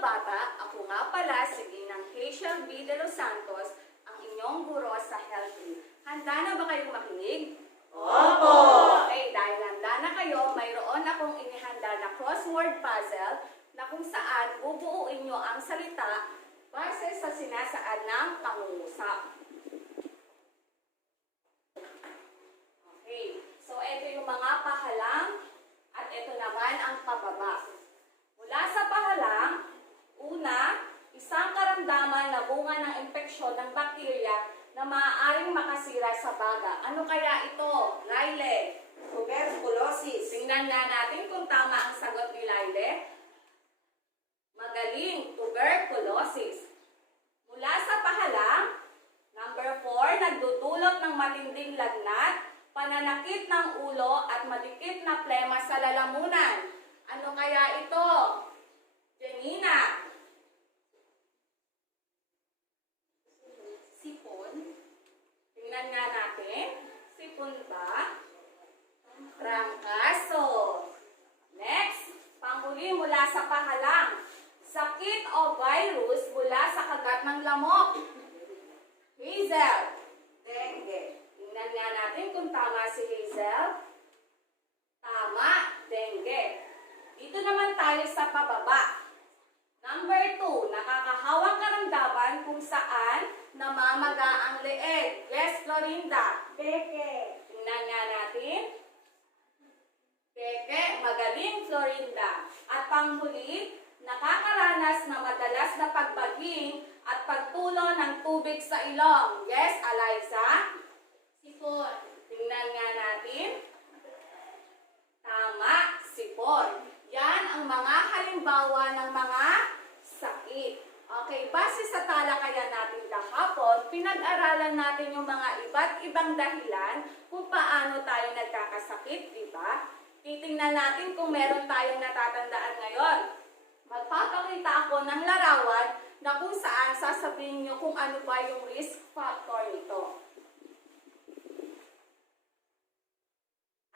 bata, ako nga pala si Ginang Hazel B. De Los Santos, ang inyong guro sa Health Week. Handa na ba kayong makinig? Opo! Okay, dahil handa na kayo, mayroon akong inihanda na crossword puzzle na kung saan bubuuin nyo ang salita base sa sinasaad ng pangungusap. Okay, so ito yung mga pahalang at ito naman ang pababa. Mula sa pahalang, una, isang karamdaman na bunga ng impeksyon ng bakterya na maaaring makasira sa baga. Ano kaya ito, Laile? Tuberculosis. Tingnan nga natin kung tama ang sagot ni Laile. Magaling, tuberculosis. Mula sa pahalang, number 4, nagdudulot ng matinding lagnat, pananakit ng ulo at madikit na plema sa lalamunan. Ano kaya ito? Janina? Sipon? Tingnan nga natin. Sipon ba? Trangkaso. Next, panghuli mula sa pahalang. Sakit o virus mula sa kagat ng lamok. Hazel. Dengue. Tingnan nga natin kung tama si Hazel. Tama, dengue. Dito naman tayo sa pababa. Number 2, nakakahawang karamdaman kung saan namamaga ang leeg. Yes, Florinda. Peke. Tingnan nga natin. Peke, magaling, Florinda. At panghuli, nakakaranas na madalas na pagbaging at pagtulo ng tubig sa ilong. Yes, Eliza? Sipon. Tingnan nga natin. Tama, sipon. Yan ang mga halimbawa ng mga sakit. Okay, base sa talakayan natin kahapon, pinag-aralan natin yung mga iba't ibang dahilan kung paano tayo nagkakasakit, di ba? Titingnan natin kung meron tayong natatandaan ngayon. Magpapakita ako ng larawan na kung saan sasabihin nyo kung ano ba yung risk factor nito.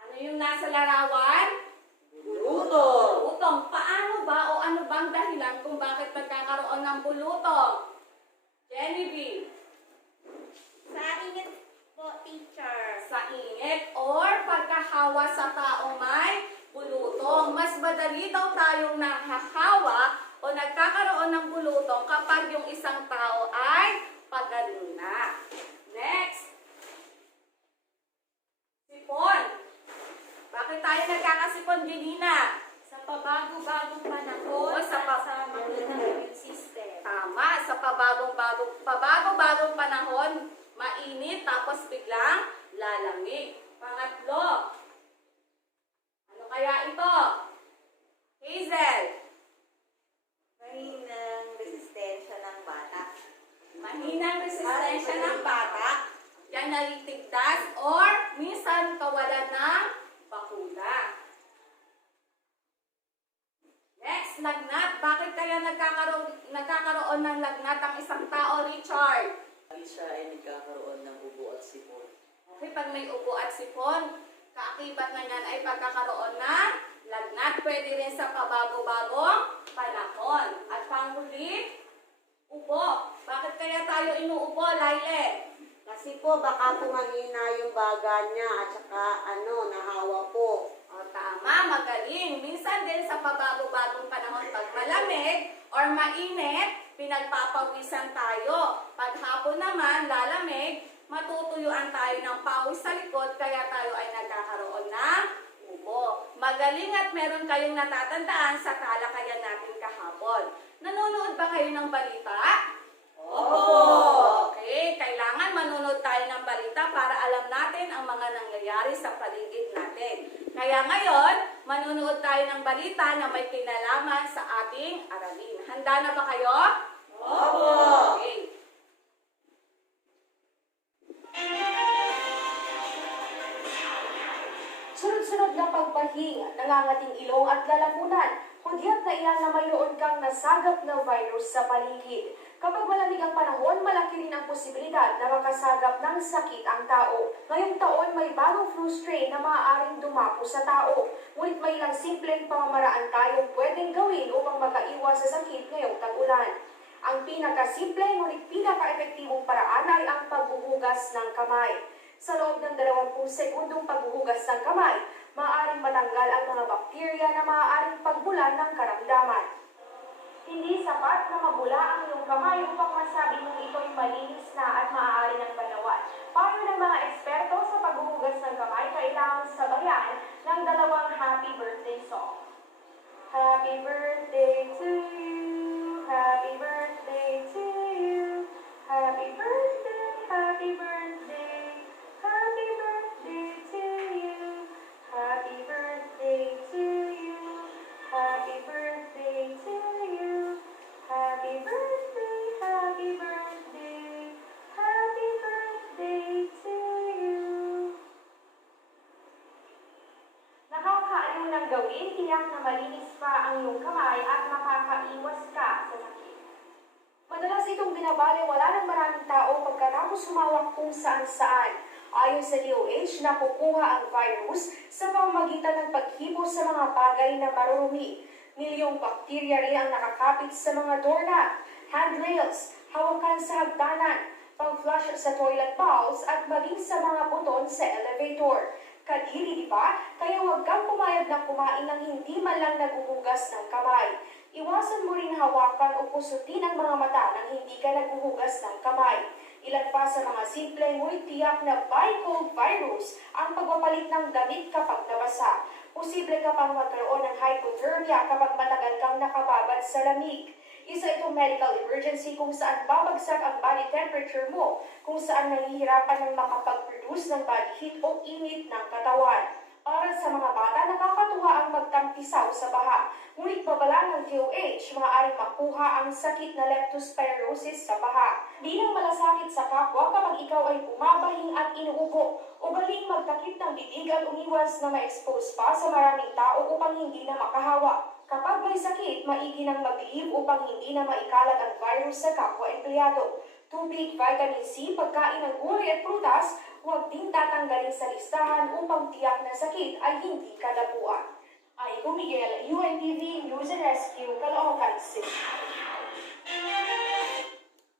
Ano yung nasa larawan? Bulutong. Bulutong. Paano ba o ano bang dahilan kung bakit nagkakaroon ng bulutong? Genevieve. Sa init po, teacher. Sa init or pagkahawa sa tao may bulutong. Mas madali daw tayong nahahawa o nagkakaroon ng bulutong kapag yung isang tao ay pagaling na. Next. Sipon. Bakit tayo nagkakasipon, Janina? Sa pabago-bagong panahon, Oo, sa mahinang immune system. Tama, sa pabagong-bagong panahon, mainit tapos biglang lalamig. Pangatlo, ano kaya ito? Hazel. Mahinang resistensya ng bata. Mahinang resistensya ng bata. Yan nalitigtas or minsan kawalan ng bakuna. Next, lagnat. Bakit kaya nagkakaroon ng lagnat ang isang tao, Richard? Siya ay nagkakaroon ng ubo at sipon. Okay, pag may ubo at sipon, kaakibat na yan ay pagkakaroon ng lagnat. Pwede rin sa pabago-bagong panahon. At panghuli, ubo. Bakit kaya tayo inuubo, Laile? Kasi po, baka po mahina yung baga niya at saka nahawa po. O, tama, magaling. Minsan din sa pabago-bagong panahon, pag malamig or mainit, pinagpapawisan tayo. Pag hapon naman, lalamig, matutuyuan tayo ng pawis sa likod, kaya tayo ay nagkakaroon ng ubo. Magaling at meron kayong natatandaan sa talakayan natin kahapon. Nanonood ba kayo ng balita? Opo! Okay, kailangan manonood tayo ng balita para alam natin ang mga nangyayari sa paligid natin. Kaya ngayon, manonood tayo ng balita na may kinalaman sa ating aralin. Handa na ba kayo? Opo! Okay. Sunod-sunod na pagbahing, nangangating ilong at lalamunan, hudyat na iyan na mayroon kang nasagap na virus sa paligid. Kapag malamig ang panahon, malaki rin ang posibilidad na makasagap ng sakit ang tao. Ngayong taon, may bagong flu strain na maaaring dumapo sa tao. Ngunit may ilang simpleng pamamaraan tayong pwedeng gawin upang makaiwas sa sakit ngayong tag-ulan. Ang pinakasimple ngunit pinaka-epektibong paraan ay ang paghuhugas ng kamay. Sa loob ng 20 segundong paghuhugas ng kamay, maaaring matanggal ang mga bakterya na maaaring pagbulan ng karamdaman. Hindi sapat na mabula ang iyong kamay upang masabi mong ito'y malinis na at maaari ng panawan. Payo ng mga eksperto sa paghuhugas ng kamay, kailangan sabayan ng 2 happy birthday song. Happy birthday to you, happy birthday to you, happy birthday, happy birthday, happy birthday to you, happy birthday to you, happy birthday to you, happy birthday, happy birthday, happy birthday to you. Nakakaaliw ng gawin, tiyak na malinis pa ang iyong kamay at makakaiwas ka sa sakit. Madalas itong binabaliwala ng maraming tao pagkatapos humawak kung saan-saan. Ayon sa DOH, nakukuha ang virus sa pamamagitan ng paghipo sa mga bagay na marurumi. Milyong bakterya rin ang nakakapit sa mga doorknob, handrails, hawakan sa hagdanan, pang-flush sa toilet bowls at maging sa mga buton sa elevator. Kadiri, di ba? Kaya huwag kang pumayag na kumain ng hindi man lang naguhugas ng kamay. Iwasan mo rin hawakan o kusutin ang mga mata nang hindi ka naguhugas ng kamay. Ilan pa sa mga simple ngunit tiyak na by-cold virus ang pagpapalit ng damit kapag nabasa. Posible ka pang magkaroon ng hypothermia kapag matagal kang nakababad sa lamig. Isa itong medical emergency kung saan babagsak ang body temperature mo, kung saan nahihirapan ng makapag-produce ng body heat o init ng katawan. Para sa mga bata, nakakatuwa ang magtampisaw sa baha. Ngunit babala ng DOH, maaaring makuha ang sakit na leptospirosis sa baha. Bilang malasakit sa kapwa kapag ikaw ay bumabahing at inuubo, ugaling magtakip ng bibig at umiwas na ma-expose pa sa maraming tao upang hindi na makahawa. Kapag may sakit, maigi nang mag-leave upang hindi na maikalat ang virus sa kapwa-empleyado. Tubig, vitamin C, pagkain ng gulay at prutas, huwag din tatanggalin sa listahan upang tiyak na sakit ay hindi kadapuan. Aiko Miguel, UNTV News and Rescue, Caloocan City.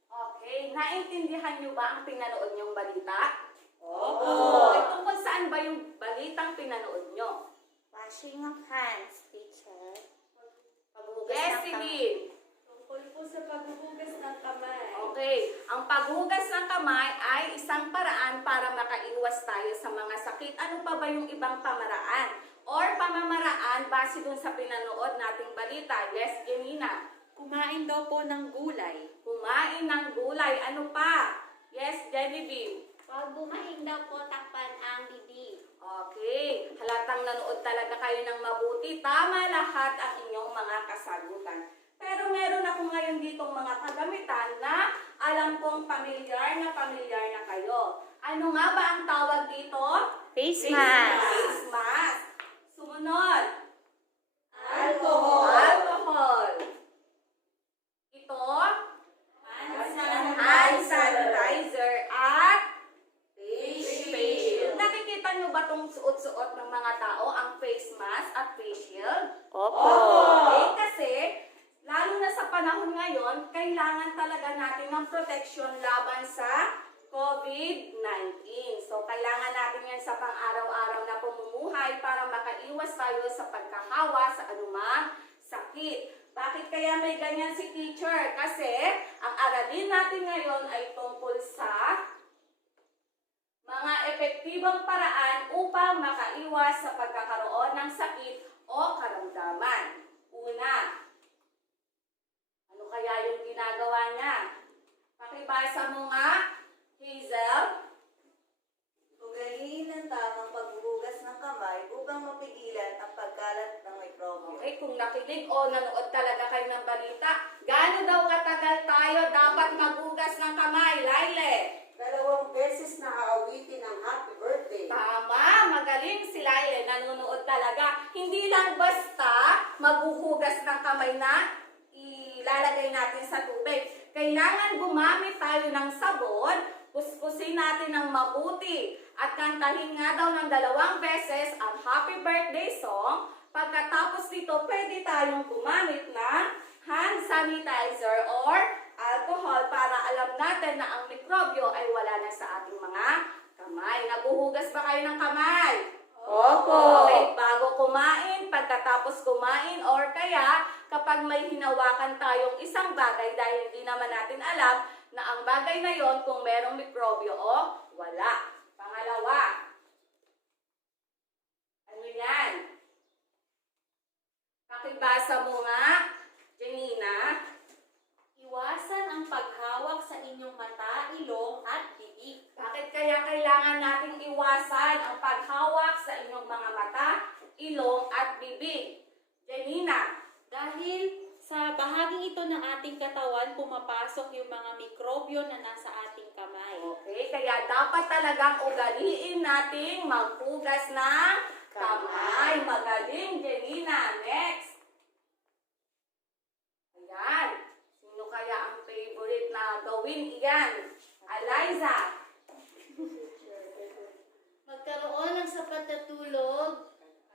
Okay, naintindihan niyo ba ang pinanood niyong balita? Opo. Tungkol saan ba yung balitang pinanood niyo? Washing of hands, teacher. Paghugas Yes, ng kamay. Celine. Tungkol po sa paghuhugas ng kamay. Okay, ang paghugas ng kamay ay isang paraan para makaiwas tayo sa mga sakit. Ano pa ba yung ibang pamaraan? Or pamamaraan base dun sa pinanood nating balita? Yes, Janina. Kumain daw po ng gulay. Kumain ng gulay. Ano pa? Yes, Genevieve. Pag bumahing daw po, takpan ang bibig. Okay, halatang nanood talaga kayo ng mabuti. Tama lahat ang inyong mga kasagutan. Pero meron ako ngayon ditong mga kagamitan na alam kong pamilyar na kayo. Ano nga ba ang tawag dito? Face mask. Face mask. Sumunod. Alcohol. Alcohol. Ito. Hand sanitizer at face shield. Nakikita nyo ba itong suot-suot ng mga tao, ang face mask at face shield? Opo. Okay, kasi lalo na sa panahon ngayon, kailangan talaga natin ng protection laban sa COVID-19. So, kailangan natin yan sa pang-araw-araw na pamumuhay para makaiwas tayo sa pagkakawa sa anumang sakit. Bakit kaya may ganyan si teacher? Kasi ang aralin natin ngayon ay tungkol sa mga epektibong paraan upang makaiwas sa pagkakaroon ng sakit o karamdaman. Una, ano kaya yung ginagawa niya? Pakibasa mo nga, Hazel. Ugaliin ang tamang paghuhugas ng kamay upang mapigilan ang pagkalat ng mikrobyo. Okay, kung nakinig o nanood talaga kayo ng balita, gaano daw katagal tayo dapat maghugas ng kamay, Laile? 2 beses na aawitin ang happy birthday. Tama, magaling si Laile, nanonood talaga. Hindi lang basta maghuhugas ng kamay na ilalagay natin sa tubig. Kailangan gumamit tayo ng sabon Kuskusin natin ng mabuti at kantahin nga daw ng 2 beses ang happy birthday song. Pagkatapos nito, pwede tayong gumamit ng hand sanitizer or alcohol para alam natin na ang mikrobyo ay wala na sa ating mga kamay. Naguhugas ba kayo ng kamay? Opo. Okay, bago kumain, pagkatapos kumain, or kaya kapag may hinawakan tayong isang bagay dahil hindi naman natin alam na ang bagay na yon kung merong mikrobyo o wala. Pangalawa, ano yan? Pakibasa mo nga, Janina. Iwasan ang paghawak sa inyong mata, ilong at bibig. Bakit kaya kailangan nating iwasan ang paghawak sa inyong mga mata, ilong at bibig? Janina. Dahil sa bahaging ito ng ating katawan, pumapasok yung mga mikrobyo na nasa ating kamay. Okay, kaya dapat talagang ugaliin nating maghugas ng kamay. Magaling, Janina. Next. Ayan. Sino kaya ang favorite na gawin iyan? Eliza. Magkaroon ng sapat na tulog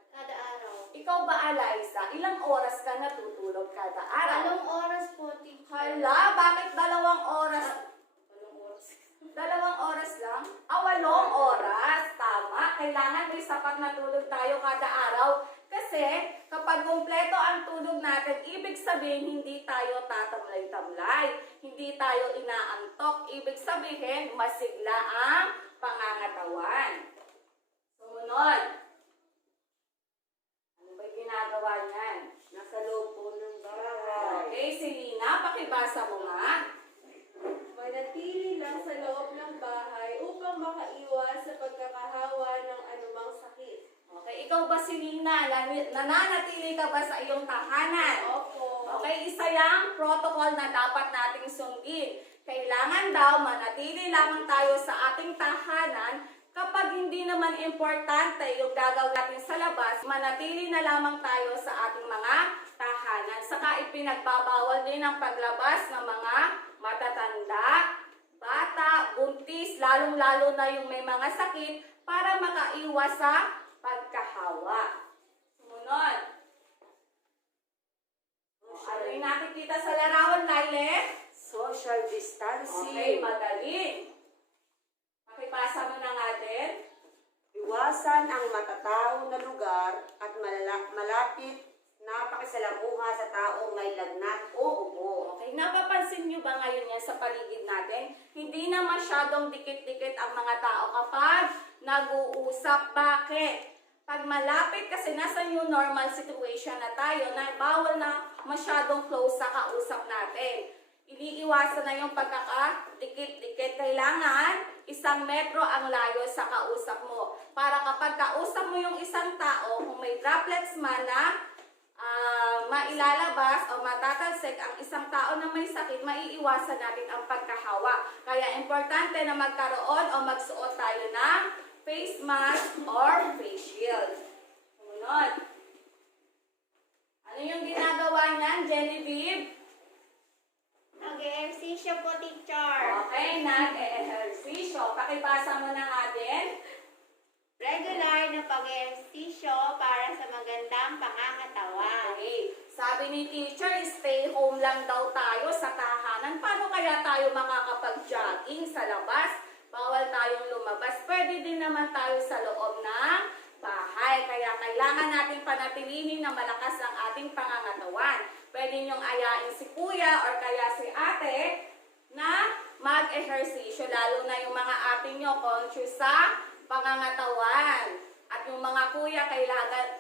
kada araw. Ikaw ba, Eliza? Ilang oras ka natutulog kada araw? 2 oras po, teacher. Hala, bakit 2 oras? 2 oras lang? 8 oras. Tama. Kailangan may sapat na tulog tayo kada araw. Kasi kapag kumpleto ang tulog natin, ibig sabihin hindi tayo tatamlay-tamlay. Hindi tayo inaantok. Ibig sabihin, masigla ang pangangatawan. Sumunod. Ano ba ginagawa niyan? Nasa loob po ng bahay. Okay, Selena, pakibasa mo nga. Manatili lang sa loob ng bahay upang makaiwas sa pagkakahawa ng anumang sakit. Okay, ikaw ba, Selena? Nananatili ka ba sa iyong tahanan? Opo. Okay, isa yung protocol na dapat nating sundin. Kailangan daw manatili lamang tayo sa ating tahanan. Kapag hindi naman importante yung gagawin natin sa labas, manatili na lamang tayo sa ating mga tahanan. Saka ipinagbabawal din ang paglabas ng mga matatanda, bata, buntis, lalong-lalo na yung may mga sakit para makaiwas sa pagkahawa. Sumunod. Ano yung nakikita sa larawan, Lyle? Social distancing. Okay, magaling. Pakipasa mo na nga din. Iwasan ang matatao na lugar at malapit na pakisalamuha sa taong may lagnat o ubo. Okay, napapansin nyo ba ngayon yan sa paligid natin? Hindi na masyadong dikit-dikit ang mga tao kapag nag-uusap. Bakit? Pag malapit, kasi nasa new normal situation na tayo, na bawal na masyadong close sa kausap natin. Iniiwasan na yung pagkakadikit-dikit. Kailangan 1 metro ang layo sa kausap mo. Para kapag kausap mo yung isang tao, kung may droplets man na mailalabas o matatalsik ang isang tao na may sakit, maiiwasan natin ang pagkahawa. Kaya importante na magkaroon o magsuot tayo ng face mask or face shield. Sumunod. Ano yung ginagawa niyan, Genevieve? Nag-ehersisyo po, teacher. Okay, nag-ehersisyo. Pakipasa mo na nga din. Regular na pag-ehersisyo para sa magandang pangangatawan. Okay. Sabi ni teacher, stay home lang daw tayo sa tahanan. Paano kaya tayo makakapag-jogging sa labas? Bawal tayong lumabas. Pwede din naman tayo sa loob ng bahay. Kaya kailangan natin panatilihin na malakas ang ating pangangatawan. Pwede niyong ayain si kuya or kaya si ate na mag-ehersisyo. Lalo na yung mga ate nyo conscious sa pangangatawan. At yung mga kuya,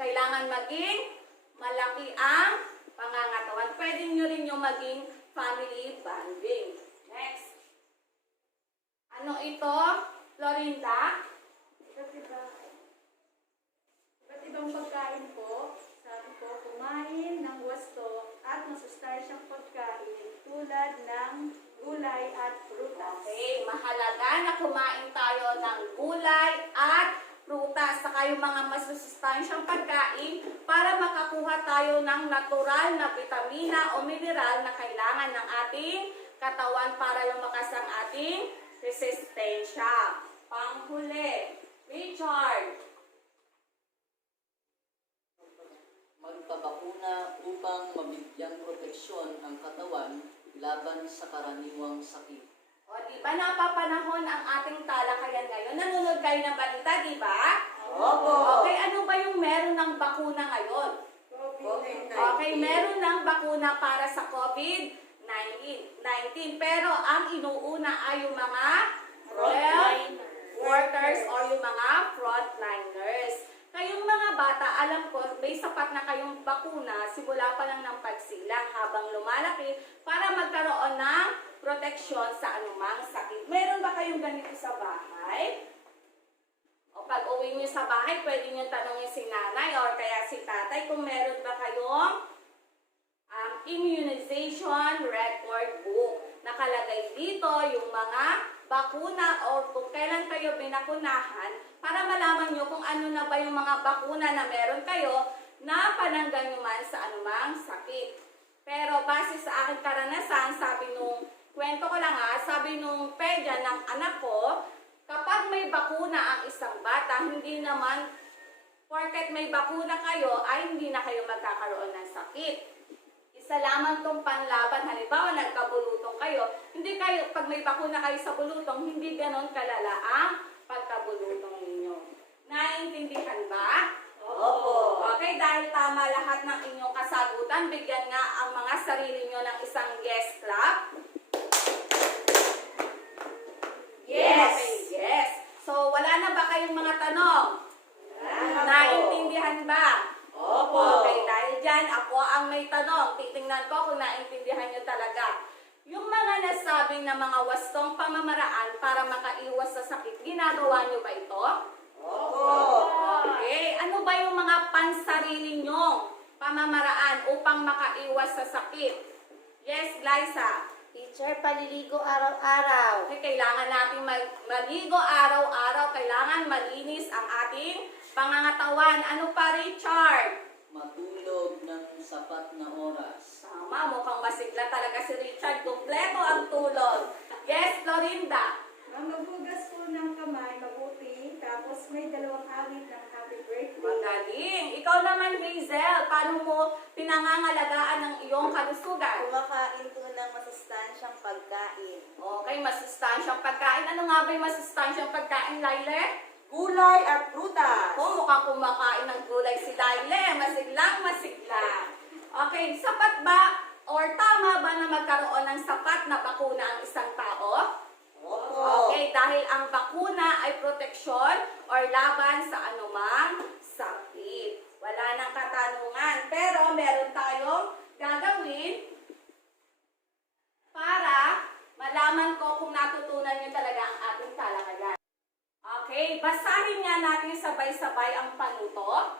kailangan maging malaki ang pangangatawan. Pwede nyo rin yung maging family bonding. Next. Ano ito, Florinda? Iba't ibang pagkain po, sabi ko, kumain ng wasto at masustansyang pagkain tulad ng gulay at prutas. Okay, mahalaga na kumain tayo ng gulay at prutas, saka yung mga masusustansyang pagkain para makakuha tayo ng natural na vitamina o mineral na kailangan ng ating katawan para lumakas ang ating resistensya. Panghuli, Richard. Magpabakuna upang mabigyang proteksyon ang katawan laban sa karaniwang sakit. O, di ba napapanahon ang ating talakayan ngayon? Nanonood kayo ng balita, di ba? Opo. Okay, ano ba yung meron ng bakuna ngayon? COVID-19. Okay, meron ng bakuna para sa COVID-19. Pero ang inuuna ay yung mga health workers o yung mga frontliners. Kayong mga bata, alam ko, may sapat na kayong bakuna simula pa lang ng pagsilang habang lumalaki para magkaroon ng proteksyon sa anumang sakit. Meron ba kayong ganito sa bahay? O pag uwi nyo sa bahay, pwede nyo tanongin si nanay or kaya si tatay kung meron ba kayong immunization record book. Nakalagay dito yung mga bakuna o kung kailan kayo binakunahan para malaman nyo kung ano na ba yung mga bakuna na meron kayo na pananggal nyo man sa anumang sakit. Pero base sa aking karanasan, sabi nung, kwento ko lang sabi nung pedya ng anak ko, kapag may bakuna ang isang bata, hindi naman porket may bakuna kayo ay hindi na kayo magkakaroon ng sakit. Isa lamang tong panlaban, halimbawa nagkabulutong kayo, hindi kayo, pag may bakuna kayo sa bulutong, hindi ganon kalala ang pagkabulutong ninyo. Naiintindihan ba? Opo. Okay, dahil tama lahat ng inyong kasagutan, bigyan nga ang mga sarili nyo ng isang yes clap. Yes. Okay, yes. So, wala na ba kayong mga tanong? Naintindihan ba? Opo. Okay, dahil dyan, ako ang may tanong. Titingnan ko kung naintindihan nyo talaga. Yung mga nasabing na mga wastong pamamaraan para makaiwas sa sakit, ginagawa nyo ba ito? Opo. Okay, ano ba yung mga pansarili nyong pamamaraan upang makaiwas sa sakit? Yes, Liza. Teacher, paliligo araw-araw. Okay, kailangan natin maligo araw-araw. Kailangan malinis ang ating pangangatawan. Ano pa, Richard? Matulog ng sapat na oras. Tama, mukhang masigla talaga si Richard. Kumpleto ang tulog. Yes, Florinda. Maghugas po ng kamay, mabuti, tapos may 2 awit ng happy birthday. Magaling. Ikaw naman, Hazel. Paano mo pinangangalagaan ng iyong kalusugan? Kumakain po ng masustansyang pagkain. Okay, masustansyang pagkain. Ano nga ba yung masustansyang pagkain, Laile? Gulay at prutas. Oh, mukhang kumakain ng gulay si Laile. Masiglang masigla. Okay, sapat ba or tama ba na magkaroon ng sapat na bakuna ang isang tao? Opo. Okay, dahil ang bakuna ay proteksyon or laban sa anumang sakit. Wala nang katanungan. Pero meron tayong gagawin para malaman ko kung natutunan niyo talaga ang ating talakayan. Okay, basahin nga natin sabay-sabay ang panuto.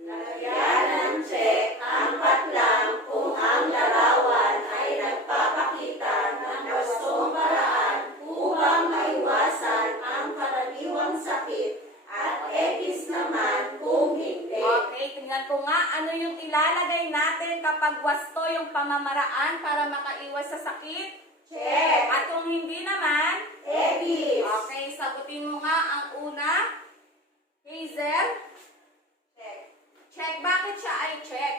Lagyan ng check ang patlang kung ang larawan ay nagpapakita ng wastong paraan upang maiwasan ang karaniwang sakit at X naman kung hindi. Okay, tingnan ko nga ano yung ilalagay natin kapag wasto yung pamamaraan para makaiwas sa sakit. Check. At kung hindi naman, X. okay, sagutin mo nga ang una. Hazel? Check. Check. Bakit siya ay check?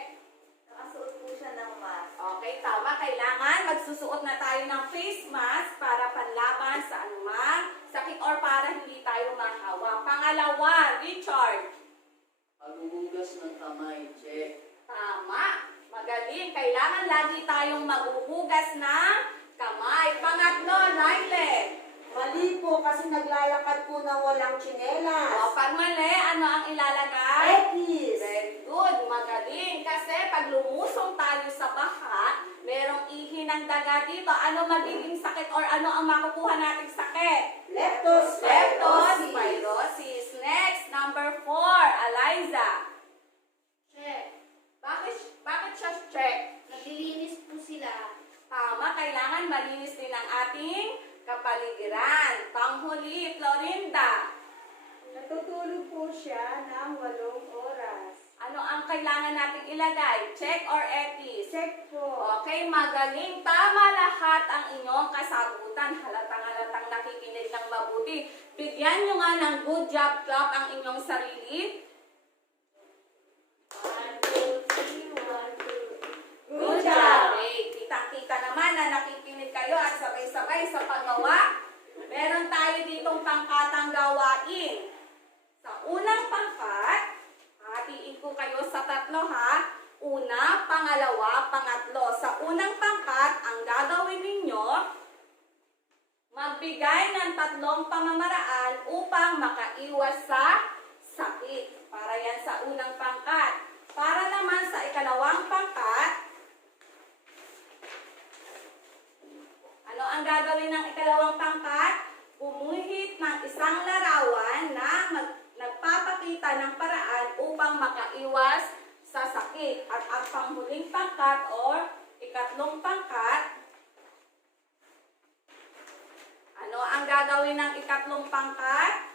Nakasuot po siya ng mask. Okay, tama. Kailangan magsusuot na tayo ng face mask para panlaban sa anumang sakit or para hindi tayo mahawa. Pangalawa, Richard. Paghuhugas ng kamay, check. Tama. Magaling. Kailangan lagi tayong maghuhugas ng kamay. Pangatlo, Laile. Mali po kasi naglalakad po na walang tsinelas. O, pag mali, ano ang ilalagay? X. Very good. Magaling. Kasi pag lumusong tayo sa baha, merong ihi ng daga dito. Ano magiging sakit or ano ang makukuha nating sakit? Leptospirosis. Leptospirosis. Next, number 4, Eliza. Check. Bakit siya check? Naglilinis po sila. Tama, kailangan malinis din ang ating kapaligiran. Panghuli, Florinda. Natutulog po siya ng 8 oras. Ano ang kailangan nating ilagay? Check or X? Check po. Okay, magaling. Tama lahat ang inyong kasagutan. Halatang-halatang nakikinig ng mabuti. Bigyan nyo nga ng good job clap ang inyong sarili. 1, 2, 3, 1, 2. Good job! Okay, kitang-kita naman na nakikinig kayo at sabay-sabay sa paggawa. Meron tayo ditong pangkatang gawain. Sa unang pangkat, hatiin ko kayo sa 3 ha. Una, pangalawa, pangatlo. Sa unang pangkat, ang gagawin ninyo, magbigay ng 3 pamamaraan upang makaiwas sa sakit. Para yan sa unang pangkat. Para naman sa ikalawang pangkat, ano ang gagawin ng ikalawang pangkat? Gumuhit ng isang larawan na nagpapakita ng paraan upang makaiwas sa sakit. At ang panghuling pangkat or ikatlong pangkat, ano ang gagawin ng ikatlong pangkat?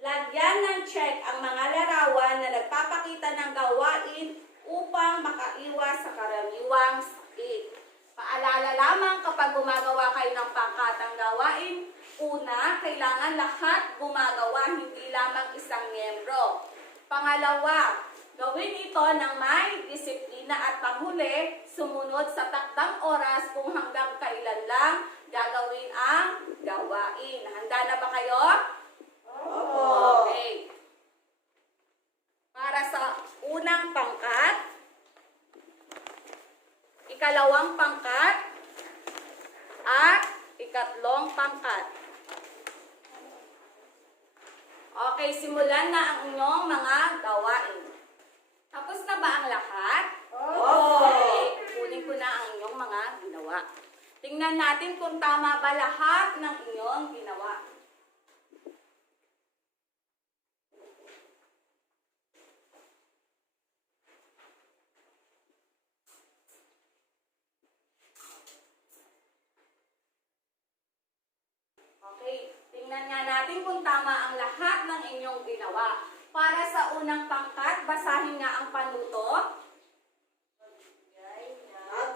Lagyan ng check ang mga larawan na nagpapakita ng gawain upang makaiwas sa karaniwang sakit. Paalala lamang kapag gumagawa kayo ng pangkatang gawain, una, kailangan lahat gumagawa, hindi lamang isang miyembro. Pangalawa, gawin ito ng may disiplina at panghuli, sumunod sa takdang oras kung hanggang kailan lang gagawin ang gawain. Handa na ba kayo? Opo. Okay. Para sa unang pangkat, ikalawang pangkat, at ikatlong pangkat. Okay, simulan na ang inyong mga gawain. Tapos na ba ang lahat? Opo. Okay, kunin ko na ang inyong mga ginawa. Tingnan natin kung tama ba lahat ng inyong ginawa. Okay, tingnan nga natin kung tama ang lahat ng inyong ginawa. Para sa unang pangkat, basahin nga ang panuto.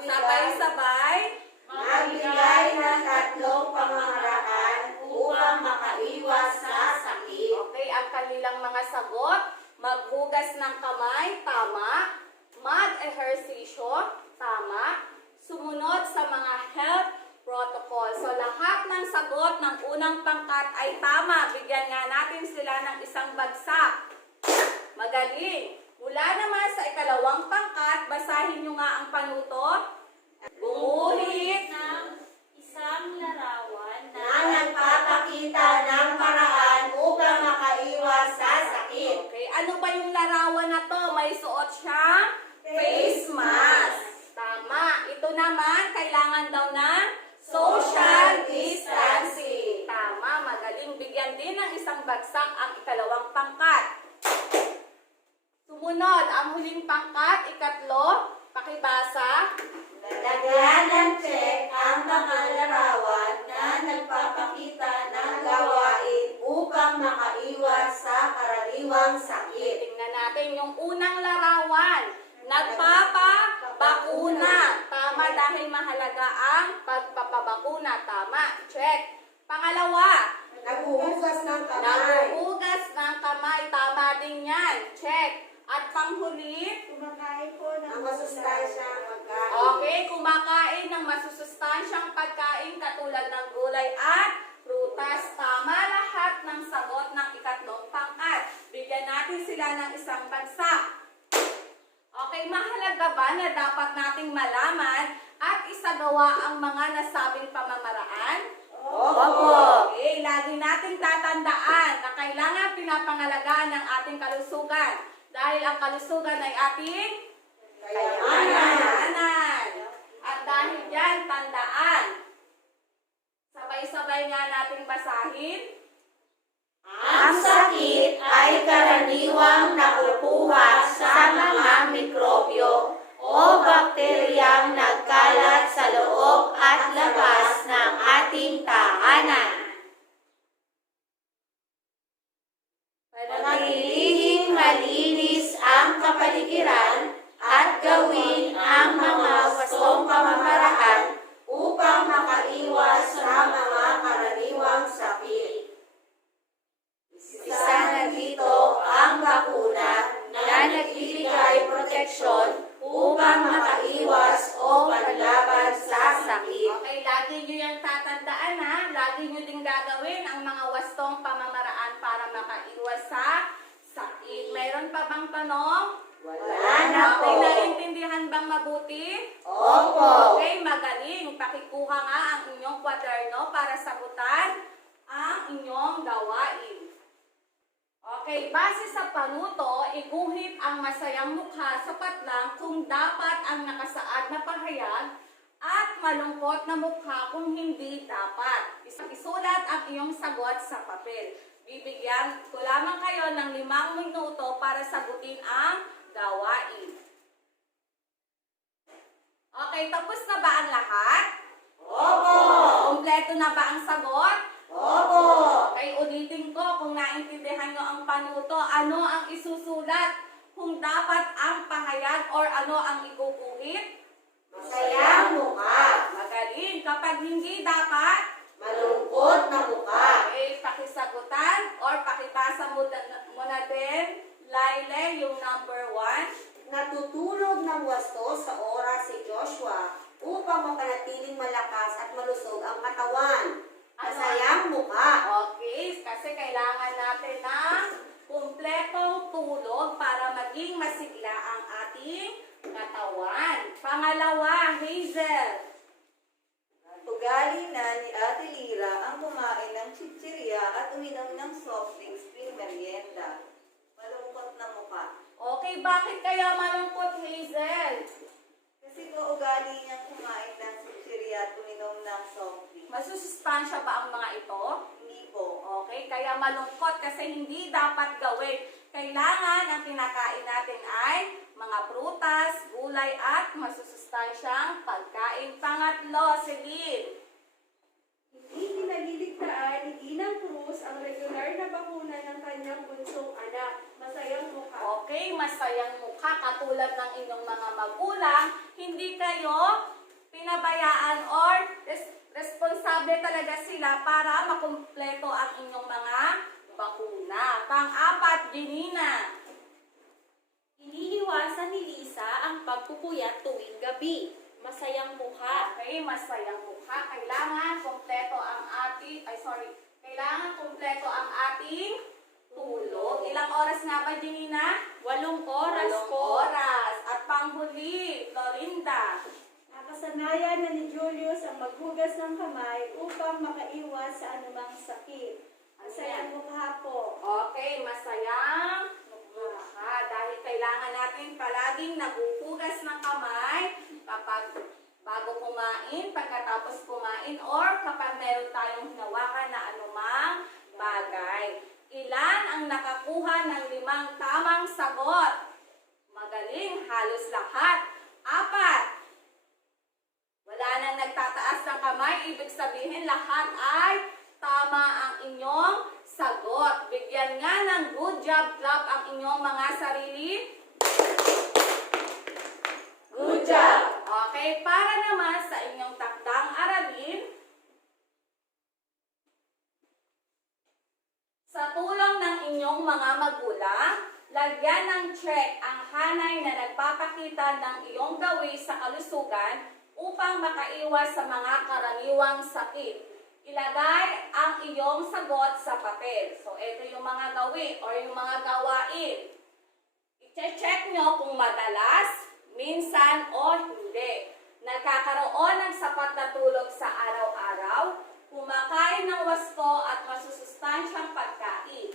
Sabay-sabay. Magbigay ng 3 pamamaraan upang makaiwas sa sakit. Okay, ang kanilang mga sagot. Maghugas ng kamay, tama. Mag-ehersisyo, tama. Sumunod sa mga health protocol. So, lahat ng sagot ng unang pangkat ay tama. Bigyan nga natin sila ng isang bagsak. Magaling. Mula naman sa ikalawang pangkat, basahin nyo nga ang panuto. Gumuhit ng isang larawan Na nagpapakita ng paraan upang makaiwas sa sakit. Okay, ano ba yung larawan na to? May suot siyang face mask. Tama. Ito naman, kailangan daw ng social distancing. Tama, magaling. Bigyan din ng isang bagsak ang ikalawang pangkat. Sumunod, ang huling pangkat, ikatlo, pakibasa. Lagyan ng check ang mga larawan na nagpapakita ng gawain upang makaiwas sa karaniwang sakit. Tingnan natin yung unang larawan. Nagpapabakuna. Tama dahil mahalaga ang pagpapabakuna. Tama. Check. Pangalawa, Naghuhugas ng kamay. naguhugas ng kamay. Tama din yan. Check. At panghuli, Kumakain po ng masustansyang pagkain. okay, kumakain ng masusustansyang pagkain katulad ng gulay at prutas. Tama lahat ng sagot ng ikatlong pangkat. Bigyan natin sila ng isang bagsak. Okay, mahalaga ba na dapat nating malaman at isagawa ang mga nasabing pamamaraan? Opo. Okay, lagi nating tatandaan na kailangan pinapangalagaan ng ating kalusugan. Dahil ang kalusugan ay ating kayamanan. At dahil yan, tandaan. Sabay-sabay nga nating basahin. Ang sakit ay karaniwang nakukuha sa mga mikrobyo o bakteryang nagkalat sa loob at labas ng ating tahanan. Panatilihing malinis ang kapaligiran Lagi nyo yung tatandaan ha. Lagi nyo din gagawin ang mga wastong pamamaraan para makaiwas sa sakit. Mayroon pa bang tanong? Wala na po. Okay, naiintindihan bang mabuti? Opo. Okay, magaling. Pakikuha nga ang inyong kwaderno para sagutan ang inyong gawain. Okay, base sa panuto, iguhit ang masayang mukha sapat lang kung dapat ang nakasaad na pahayag at malungkot na mukha kung hindi dapat. Isulat ang iyong sagot sa papel. Bibigyan ko lamang kayo ng 5 minuto para sagutin ang gawain. Okay, tapos na ba ang lahat? Opo. Kompleto na ba ang sagot? Opo. Okay, ulitin ko kung naintindihan nyo ang panuto. Ano ang isusulat kung dapat ang pahayag or ano ang iguguhit? Masayang mukha. Magaling. Kapag hindi dapat, Malungkot na mukha. okay, pakisagutan or pakibasa mo na din, Laile, yung number 1. Natutulog ng wasto sa oras si Joshua upang mapanatiling malakas at malusog ang katawan. Masayang mukha. Okay, kasi kailangan natin ng kumpletong tulog para maging masigla ang ating katawan. Pangalawa, Hazel. Ugali na ni Ate Lira ang kumain ng chichirya at uminom ng soft drinks tuwing merienda. Malungkot na mukha. Okay, bakit kaya malungkot, Hazel? Kasi po ugali niyang kumain ng chichirya at uminom ng soft drinks. Masusustansya ba ang mga ito? Hindi po. Okay, kaya malungkot kasi hindi dapat gawin. Kailangan ang kinakain natin ay mga prutas, gulay at masusustansyang pagkain. Pangatlo, Celine. Hindi pinaliligtaan ni Ginang Cruz ang regular na bakuna ng kanyang bunsong anak. Masayang mukha. Okay, masayang mukha katulad ng inyong mga magulang. Hindi kayo pinabayaan or responsable talaga sila para makumpleto ang inyong mga bakuna. Pang-apat, Janina. Iniiwasan ni Lisa ang pagpupuyat tuwing gabi. Masayang mukha. Okay, masayang mukha. Kailangan kumpleto ang kailangan kumpleto ang ating tulog. Ilang oras nga ba, Janina? 8 oras 8 po. oras. At panghuli, Florinda. Nakasanayan na ni Julius ang maghugas ng kamay upang makaiwas sa anumang sakit. Masayang mukha po. Okay, masayang mukha. Dahil kailangan natin palaging naghuhugas ng kamay kapag bago kumain, pagkatapos kumain, or kapag meron tayong hinawakan na anumang bagay. Ilan ang nakakuha ng 5 tamang sagot? Magaling, halos lahat. 4. Wala nang nagtataas ng kamay, ibig sabihin lahat ay tama ang inyong sagot. Bigyan nga ng good job clap ang inyong mga sarili. Good job. Okay, para naman sa inyong takdang aralin, sa tulong ng inyong mga magulang, lagyan ng check ang hanay na nagpapakita ng iyong gawi sa kalusugan upang makaiwas sa mga karaniwang sakit. Ilagay ang iyong sagot sa papel. So, ito yung mga gawi or yung mga gawain. I-check nyo kung madalas, minsan, o hindi. Nagkakaroon ng sapat na tulog sa araw-araw, kumakain ng wasto at masusustansyang pagkain,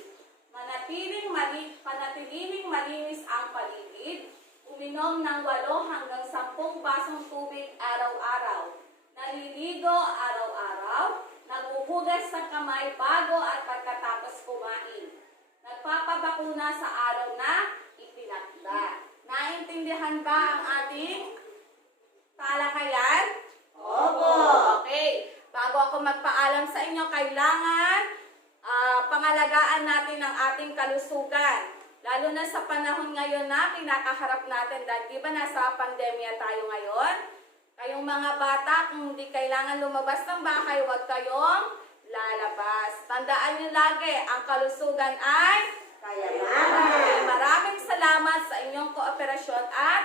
panatiling malinis ang paligid, uminom ng 8 hanggang 10 basong tubig araw-araw, naliligo araw-araw, naghuhugas ng kamay bago at pagkatapos kumain, nagpapabakuna sa araw na itinakda. Naintindihan ba ang ating talakayan? Opo. Okay. Bago ako magpaalam sa inyo, kailangan pangalagaan natin ang ating kalusugan. Lalo na sa panahon ngayon na kinakaharap natin dahil di ba nasa pandemya tayo ngayon? Kayong mga bata, kung hindi kailangan lumabas ng bahay, huwag kayong lalabas. Tandaan niyo lagi, ang kalusugan ay Kayamanan. Maraming salamat sa inyong kooperasyon at